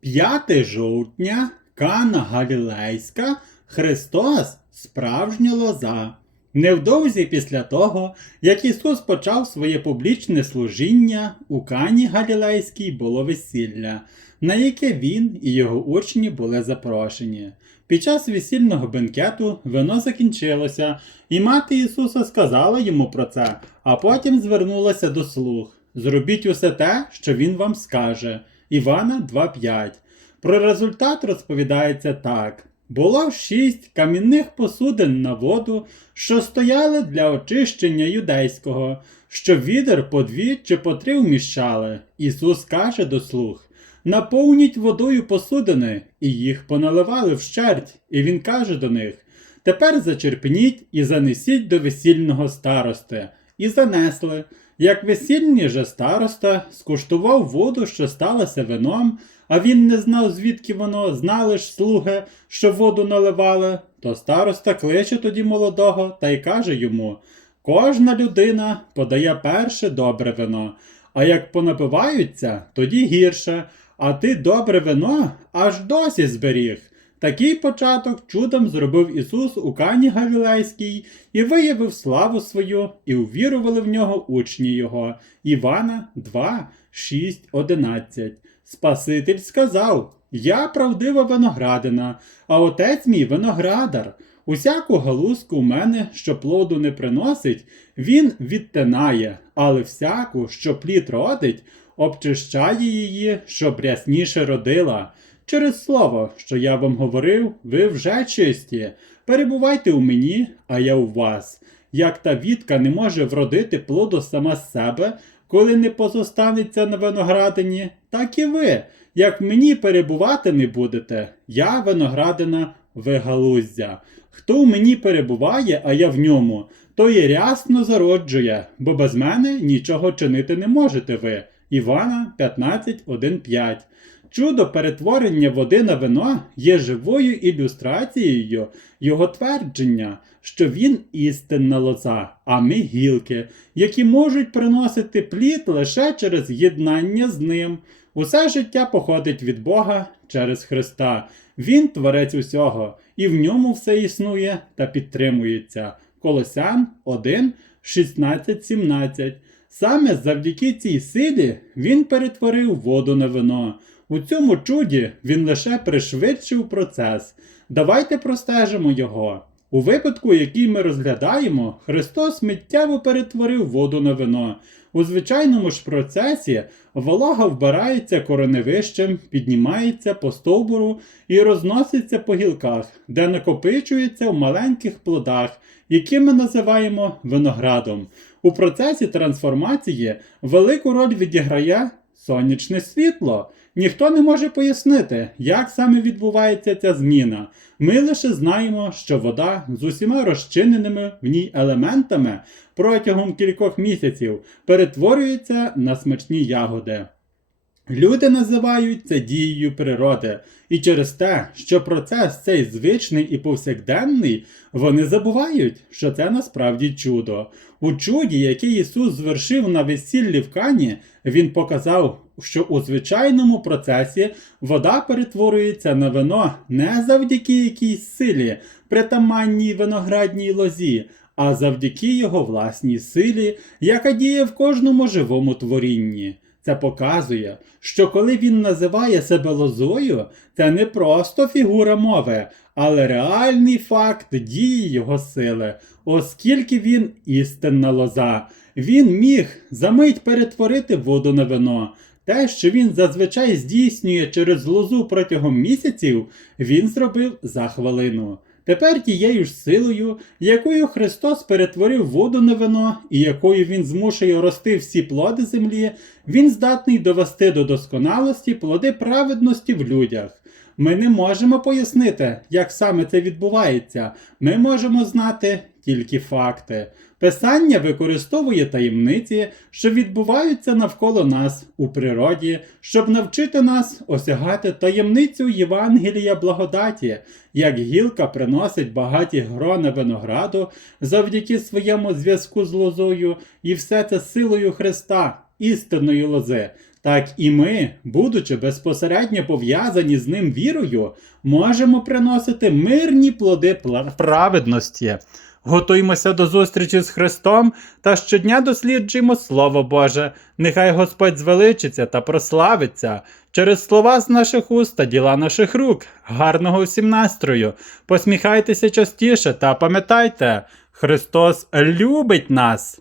5 жовтня, Кана Галілейська, Христос справжня лоза. Невдовзі після того, як Ісус почав своє публічне служіння, у Кані Галілейській було весілля, на яке він і його учні були запрошені. Під час весільного бенкету вино закінчилося, і мати Ісуса сказала йому про це, а потім звернулася до слуг. Зробіть усе те, що він вам скаже. Івана 2.5. Про результат розповідається так. Було шість камінних посудин на воду, що стояли для очищення юдейського, що відер по дві чи по три вміщали. Ісус каже до слуг: Наповніть водою посудини, і їх поналивали вщерть. І він каже до них: Тепер зачерпніть і занесіть до весільного старости. І занесли. Як весільний же староста скуштував воду, що сталося вином, а він не знав, звідки воно, знали ж слуги, що воду наливали, то староста кличе тоді молодого та й каже йому: Кожна людина подає перше добре вино, а як понапиваються, тоді гірше, а ти добре вино аж досі зберіг. Такий початок чудом зробив Ісус у Кані Галілейській і виявив славу свою, і увірували в нього учні Його. Івана 2, 6, 11. Спаситель сказав: Я правдива виноградина, а отець мій виноградар. Усяку галузку у мене, що плоду не приносить, він відтинає, але всяку, що плід родить, обчищає її, щоб рясніше родила. Через слово, що я вам говорив, ви вже чисті. Перебувайте у мені, а я у вас. Як та вітка не може вродити плоду сама з себе, коли не позостанеться на виноградині, так і ви, як мені перебувати не будете, я виноградина, ви галуздя. Хто в мені перебуває, а я в ньому, той рясно зароджує, бо без мене нічого чинити не можете ви. Івана 15.1.5 Чудо перетворення води на вино є живою ілюстрацією його твердження, що він істинна лоза, а ми гілки, які можуть приносити плід лише через єднання з ним. Усе життя походить від Бога через Христа. Він творець усього, і в ньому все існує та підтримується. Колосян 1, 16, 17. Саме завдяки цій силі він перетворив воду на вино. У цьому чуді він лише пришвидшив процес. Давайте простежимо його. У випадку, який ми розглядаємо, Христос миттєво перетворив воду на вино. У звичайному ж процесі волога вбирається кореневищем, піднімається по стовбуру і розноситься по гілках, де накопичується в маленьких плодах, які ми називаємо виноградом. У процесі трансформації велику роль відіграє сонячне світло. Ніхто не може пояснити, як саме відбувається ця зміна. Ми лише знаємо, що вода з усіма розчиненими в ній елементами протягом кількох місяців перетворюється на смачні ягоди. Люди називають це дією природи, і через те, що процес цей звичний і повсякденний, вони забувають, що це насправді чудо. У чуді, яке Ісус звершив на весіллі в Кані, Він показав, що у звичайному процесі вода перетворюється на вино не завдяки якійсь силі, притаманній виноградній лозі, а завдяки його власній силі, яка діє в кожному живому творінні. Це показує, що коли він називає себе лозою, це не просто фігура мови, але реальний факт дії його сили, оскільки він істинна лоза. Він міг за мить перетворити воду на вино. Те, що він зазвичай здійснює через лозу протягом місяців, він зробив за хвилину. Тепер тією ж силою, якою Христос перетворив воду на вино і якою Він змушує рости всі плоди землі, Він здатний довести до досконалості плоди праведності в людях. Ми не можемо пояснити, як саме це відбувається. Ми можемо знати тільки факти. Писання використовує таємниці, що відбуваються навколо нас у природі, щоб навчити нас осягати таємницю Євангелія благодаті, як гілка приносить багаті грони винограду завдяки своєму зв'язку з лозою, і все це силою Христа, істинної лози. Так і ми, будучи безпосередньо пов'язані з ним вірою, можемо приносити мирні плоди праведності. Готуймося до зустрічі з Христом та щодня досліджуємо Слово Боже. Нехай Господь звеличиться та прославиться через слова з наших уст та діла наших рук. Гарного усім настрою. Посміхайтеся частіше та пам'ятайте, Христос любить нас.